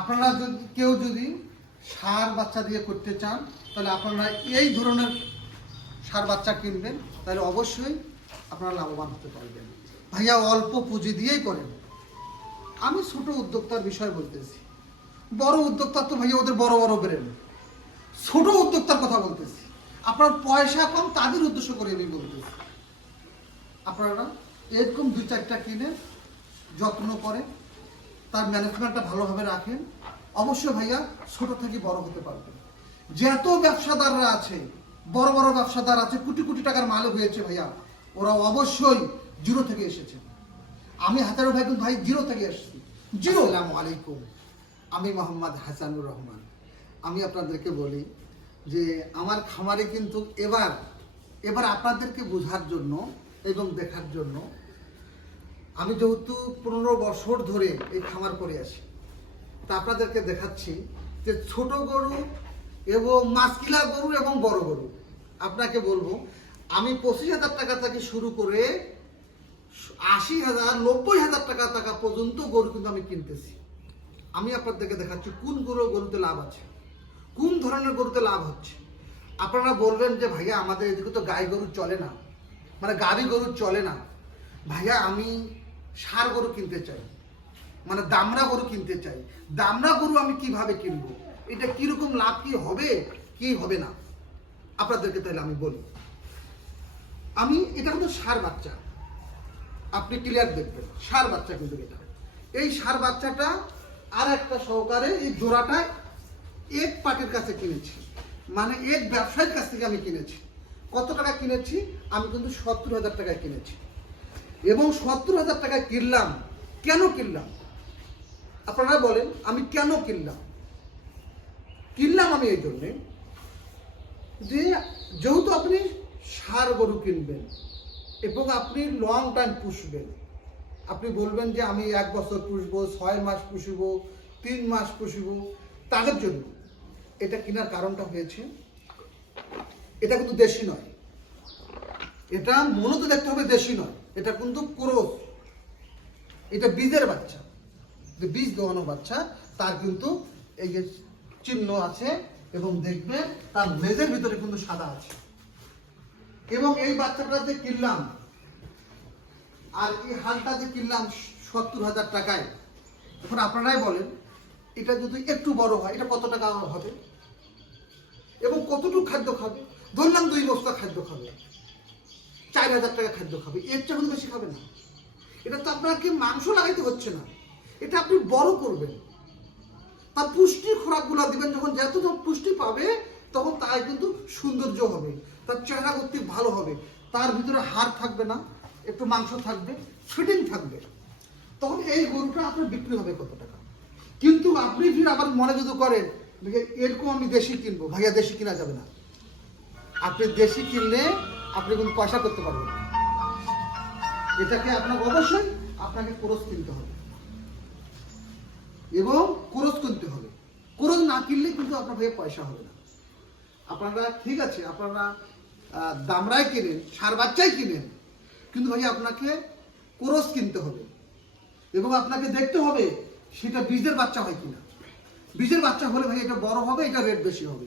আপনারা যদি কেউ যদি সার বাচ্চা দিয়ে করতে চান, তাহলে আপনারা এই ধরনের সার বাচ্চা কিনবেন, তাহলে অবশ্যই আপনারা লাভবান হতে পারবেন। ভাইয়া অল্প পুঁজি দিয়েই করেন। আমি ছোট উদ্যোক্তার বিষয় বলতেছি। বড় উদ্যোক্তা তো ভাইয়া ওদের বড় বড় ব্রেন ছোট উদ্যোক্তার কথা বলতেছি। আপনার পয়সা কম, তাদের উদ্দেশ্য করে আমি বলতেছি। আপনারা এরকম দু চারটা কিনে যত্ন করে তার ম্যানেজমেন্টটা ভালোভাবে রাখেন। অবশ্যই ভাইয়া ছোট থেকে বড় হতে পারবেন। যত ব্যবসাদাররা আছে, বড় বড় ব্যবসাদার আছে, কোটি কোটি টাকার মালিক হয়েছে ভাইয়া ওরা অবশ্যই জিরো থেকে এসেছে আমি হাজারো ভাই কিন্তু ভাই জিরো থেকে এসেছি। জিরো? আসসালামু আলাইকুম। আমি মোহাম্মদ হাসানুর রহমান। আমি আপনাদেরকে বলি যে আমার খামারে কিন্তু এবার এবার আপনাদেরকে বোঝার জন্য এবং দেখার জন্য আমি যেহেতু পনেরো বছর ধরে এই খামার করে আসি, তা আপনাদেরকে দেখাচ্ছি যে ছোট গরু এবং মাসকিলা গরু এবং বড় গরু। আপনাকে বলব, আমি পঁচিশ হাজার টাকা থেকে শুরু করে আশি হাজার, নব্বই হাজার টাকা টাকা পর্যন্ত গরু কিন্তু আমি কিনতেছি। আমি আপনাদেরকে দেখাচ্ছি কোন গরু গরুতে লাভ আছে, কোন ধরনের গরুতে লাভ হচ্ছে। আপনারা বলবেন যে, ভাইয়া, আমাদের এদিকে তো গাই গরু চলে না। মানে গাড়ি গরু চলে না। ভাইয়া, আমি সার গরু কিনতে চাই। মানে দামরা গরু কিনতে চাই। দামরা গরু আমি কীভাবে কিনবো? এটা কীরকম লাভ কি হবে কি হবে না? আপনাদেরকে তাহলে আমি বলি। আমি, এটা কিন্তু সার বাচ্চা। আপনি ক্লিয়ার দেখবেন, সার বাচ্চা কিন্তু এটা। এই সার বাচ্চাটা আর একটা সহকারে এই জোড়াটা এক পার্টির কাছে কিনেছি। মানে এক ব্যবসায়ীর কাছ থেকে আমি কিনেছি। কত টাকা কিনেছি? আমি কিন্তু সত্তর হাজার টাকায় কিনেছি। এবং সত্তর হাজার টাকায় কিনলাম। কেন কিনলাম? আপনারা বলেন, আমি কেন কিনলাম? কিনলাম আমি এই জন্যে যে যেহেতু আপনি সার গরু কিনবেন এবং আপনি লং টাইম পুষবেন, আপনি বলবেন যে আমি এক বছর পুষবো, ছয় মাস পুষব, তিন মাস পুষব, তাদের জন্য। এটা কেনার কারণটা হয়েছে, এটা কিন্তু দেশি নয়। এটা মূলত দেখতে হবে দেশি নয়। এটা কিন্তু ক্রোস এটা বীজের বাচ্চা। বীজ দোয়ানো বাচ্চা, তার কিন্তু এই যে চিহ্ন আছে এবং দেখবে তার লেজের ভিতরে কিন্তু সাদা আছে। এবং এই বাচ্চাটা যে কিনলাম, আর এই হালটা যে কিনলাম সত্তর হাজার টাকায়, এখন আপনারাই বলেন, এটা যদি একটু বড় হয়, এটা কত টাকা হবে? এবং কতটুকু খাদ্য খাবে? ধরলাম দুই বস্তা খাদ্য খাবে। চার হাজার টাকা খাদ্য খাবে। এর চেয়ে বেশি খাবে না। এটা তো আপনাকে মাংস লাগাইতে হচ্ছে না। এটা আপনি বড় করবেন। তার পুষ্টি খোরাকগুলো দিবেন। যখন যত পুষ্টি পাবে, তখন তার কিন্তু সৌন্দর্য হবে। তার চেহারা করতে ভালো হবে। তার ভিতরে হাড় থাকবে না, একটু মাংস থাকবে ফিটিং থাকবে। তখন এই গরুটা আপনার বিক্রি হবে কত টাকা? কিন্তু আপনি ফির আবার মনে যদি করেন এরকম আমি দেশি কিনবো। ভাইয়া, দেশি কিনা যাবে না। আপনি দেশি কিনলে আপনি কিন্তু পয়সা করতে পারবেন এটাকে আপনাকে অবশ্যই আপনাকে কোরস কিনতে হবে। এবং কোরস কিনতে হবে। কোরস না কিনলে কিন্তু আপনার ভাইয়া পয়সা হবে না। আপনারা ঠিক আছে আপনারা আহ, দামরাই কিনেন সার বাচ্চাই কিনেন কিন্তু ভাই আপনাকে কোরস কিনতে হবে। এবং আপনাকে দেখতে হবে সেটা বীজের বাচ্চা হয় কিনা। বীজের বাচ্চা হলে ভাই এটা বড় হবে এটা রেট বেশি হবে।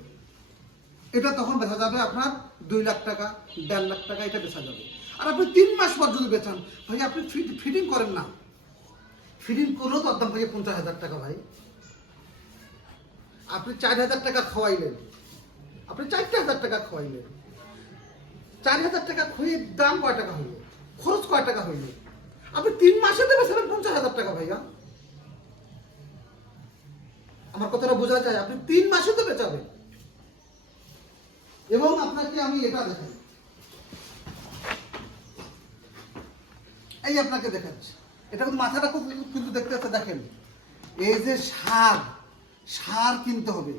এটা তখন বেচা যাবে আপনার দুই লাখ টাকা, দেড় লাখ টাকা এটা বেচা যাবে। আর আপনি তিন মাস পর যদি বেচান, ভাই আপনি ফিটিং করেন না। ফিটিং করলেও তো একদম ভাই পঞ্চাশ হাজার টাকা ভাই। আপনি চার হাজার টাকা খাওয়াইলেন আপনি চারটে হাজার টাকা খাওয়াইলেন চার হাজার টাকা খুঁয়ে দাম কয় টাকা হইল? খরচ কয় টাকা হইল? আপনি তিন মাসে দেবে সেভেন পঞ্চাশ হাজার টাকা ভাইয়া। আমার কথাটা বোঝা যায়, আপনি তিন মাসে তো বেচাবেন। এবং আপনাকে আমি এটা দেখাই। এই আপনাকে দেখাচ্ছি। এটা কিন্তু মাথাটা খুব কিন্তু দেখতে দেখেন। এই যে সার সার কিনতে হবে।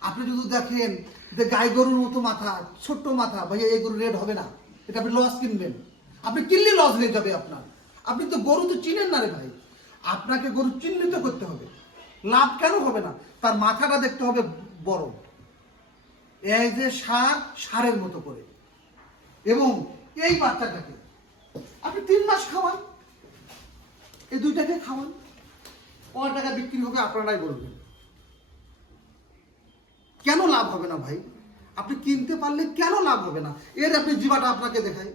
আপনি যদি দেখেন যে গাই গরুর মতো মাথা, ছোট্ট মাথা, ভাইয়া, এই গরু রেড হবে না। এটা আপনি লস কিনবেন। আপনি কিনলে লস হয়ে যাবে আপনার। আপনি তো গরু তো চিনেন না রে ভাই। আপনাকে গরু চিহ্নিত করতে হবে। লাভ কেন হবে না? তার মাথাটা দেখতে হবে বড়। এই যে সার, সারের মতো করে। এবং এই বাচ্চাটাকে আপনি তিন মাস খাওয়ান। এই দুইটাকে খাওয়ান। কয় টাকা বিক্রি হবে আপনারাই বলবেন। কেন লাভ হবে না ভাই? আপনি কিনতে পারলে কেন লাভ হবে না? এর আপনি জিবাটা আপনাকে দেখাই।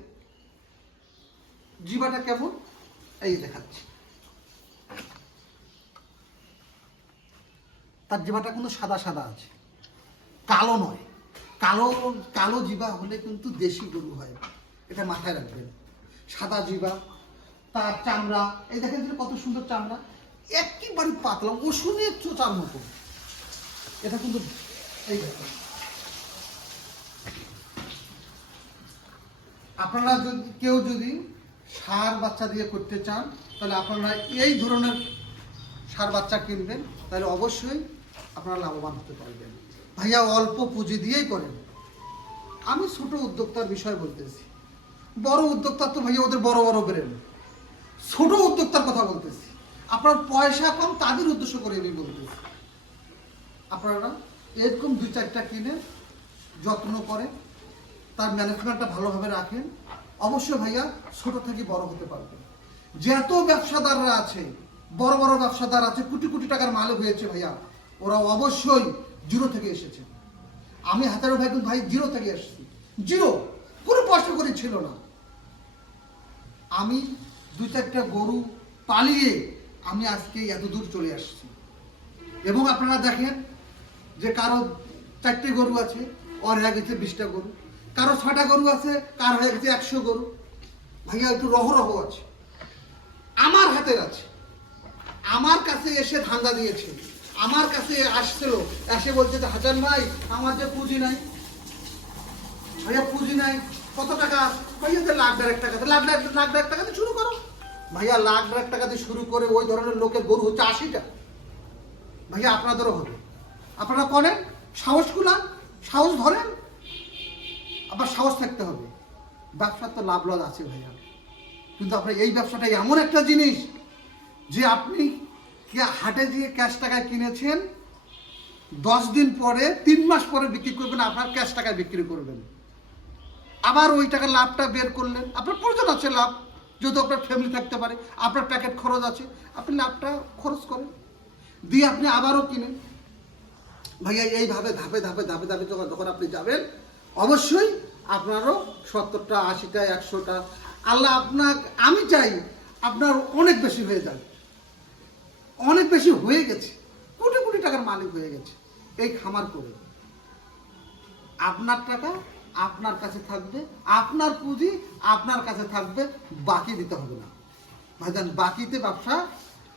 জিবাটা কেমন? এই দেখাচ্ছি। তার জিবাটা কিন্তু সাদা সাদা আছে। কালো নয়। কালো কালো জিবা হলে কিন্তু দেশি গরু হয়। এটা মাথায় রাখবেন। সাদা জিবা, তার চামড়া, এই দেখেন যে কত সুন্দর চামড়া। একেবারে পাতলা ওষুধের চোচার মতো এটা কিন্তু এই দেখেন। আপনারা যদি, কেউ যদি সার বাচ্চা দিয়ে করতে চান, তাহলে আপনারা এই ধরনের সার বাচ্চা কিনবেন, তাহলে অবশ্যই আপনারা লাভবান হতে পারবেন। ভাইয়া অল্প পুঁজি দিয়েই করেন। আমি ছোট উদ্যোক্তার বিষয় বলতেছি। বড় উদ্যোক্তা তো ভাইয়া ওদের বড় বড় ব্রেন ছোট উদ্যোক্তার কথা বলতেছি। আপনার পয়সা কম তাদের উদ্দেশ্য করে আমি বলতেছি। আপনারা এরকম দুই চারটা কিনে যত্ন করে তার ম্যানেজমেন্টটা ভালোভাবে রাখেন। অবশ্যই ভাইয়া ছোট থেকে বড় হতে পারবে যত ব্যবসাদাররা আছে, বড় বড় ব্যবসাদার আছে, কোটি কোটি টাকার মালিক হয়েছে ভাইয়া। ওরা অবশ্যই জিরো থেকে এসেছে। আমি হাজারো ভাই ভাই জিরো থেকে এসেছি। জিরো! কোনো পয়সা করে ছিল না। আমি দুই চারটা গরু পালিয়ে আমি আজকে এত দূর চলে আসছি। এবং আপনারা দেখেন যে কারও চারটে গরু আছে ওর হয়ে গেছে বিশটা গরু। কারও ছটা গরু আছে, কার হয়ে গেছে একশো গরু। ভাইয়া, একটু রহ রহ আছে। আমার হাতের আছে। আমার কাছে এসে ধান্দা দিয়েছে। আমার কাছে আসছিল, এসে বলছে যে হাজার ভাই, আমার যে পুঁজি নাই। ভাইয়া, পুঁজি নাই। কত টাকা? ভাইয়া যে লাখ দেড়েক টাকা। লাখ লাখ লাখ দেড়েক টাকা শুরু করো। ভাইয়া, লাখ দেড়েক টাকা দিয়ে শুরু করে ওই ধরনের লোকের গরু হচ্ছে আশিটা। ভাইয়া, আপনাদেরও হবে। আপনারা করেন, সাহস কুলান, সাহস ধরেন। আবার সাহস থাকতে হবে। ব্যবসার তো লাভ লস আছে ভাইয়া। কিন্তু আপনার এই ব্যবসাটা এমন একটা জিনিস যে আপনি হাটে গিয়ে ক্যাশ টাকায় কিনেছেন, দশ দিন পরে, তিন মাস পরে বিক্রি করবেন, আপনার ক্যাশ টাকায় বিক্রি করবেন। আবার ওই টাকা লাভটা বের করলেন। আপনার প্রয়োজন আছে লাভ, যদি আপনার ফ্যামিলি থাকতে পারে, আপনার প্যাকেট খরচ আছে, আপনি লাভটা খরচ করেন। দিয়ে আপনি আবারও কিনেন। ভাইয়া, এইভাবে ধাপে ধাপে ধাপে ধাপে যখন যখন আপনি যাবেন, অবশ্যই আপনারও সত্তরটা, আশিটা, একশোটা, আল্লাহ আপনার আমি চাই আপনার অনেক বেশি হয়ে যাবে অনেক বেশি হয়ে গেছে। কোটি কোটি টাকার মালিক হয়ে গেছে। এই খামার করে। আপনার টাকা আপনার কাছে থাকবে, আপনার পুঁজি আপনার কাছে থাকবে, বাকি দিতে হবে না। ভাইজান, বাকিতে ব্যবসা,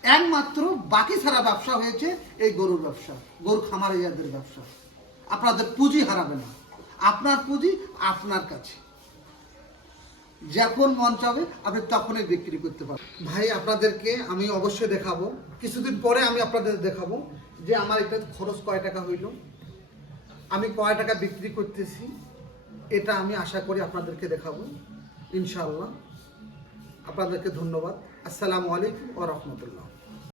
একমাত্র বাকি ছাড়া ব্যবসা হয়েছে এই গরুর ব্যবসা গরু খামার ইয়াদের ব্যবসা। আপনাদের পুঁজি হারাবে না। আপনার পুঁজি আপনার কাছে। যখন মন চাবে, আপনি তখনই বিক্রি করতে পারবেন। ভাই, আপনাদেরকে আমি অবশ্যই দেখাবো। কিছুদিন পরে আমি আপনাদের দেখাবো যে আমার এটা খরচ কয় টাকা হইল। আমি কয় টাকা বিক্রি করতেছি, এটা আমি আশা করি আপনাদেরকে দেখাবো। ইনশাল্লাহ আপনাদেরকে ধন্যবাদ। আসসালামু আলাইকুম ও রহমতুল্লাহ।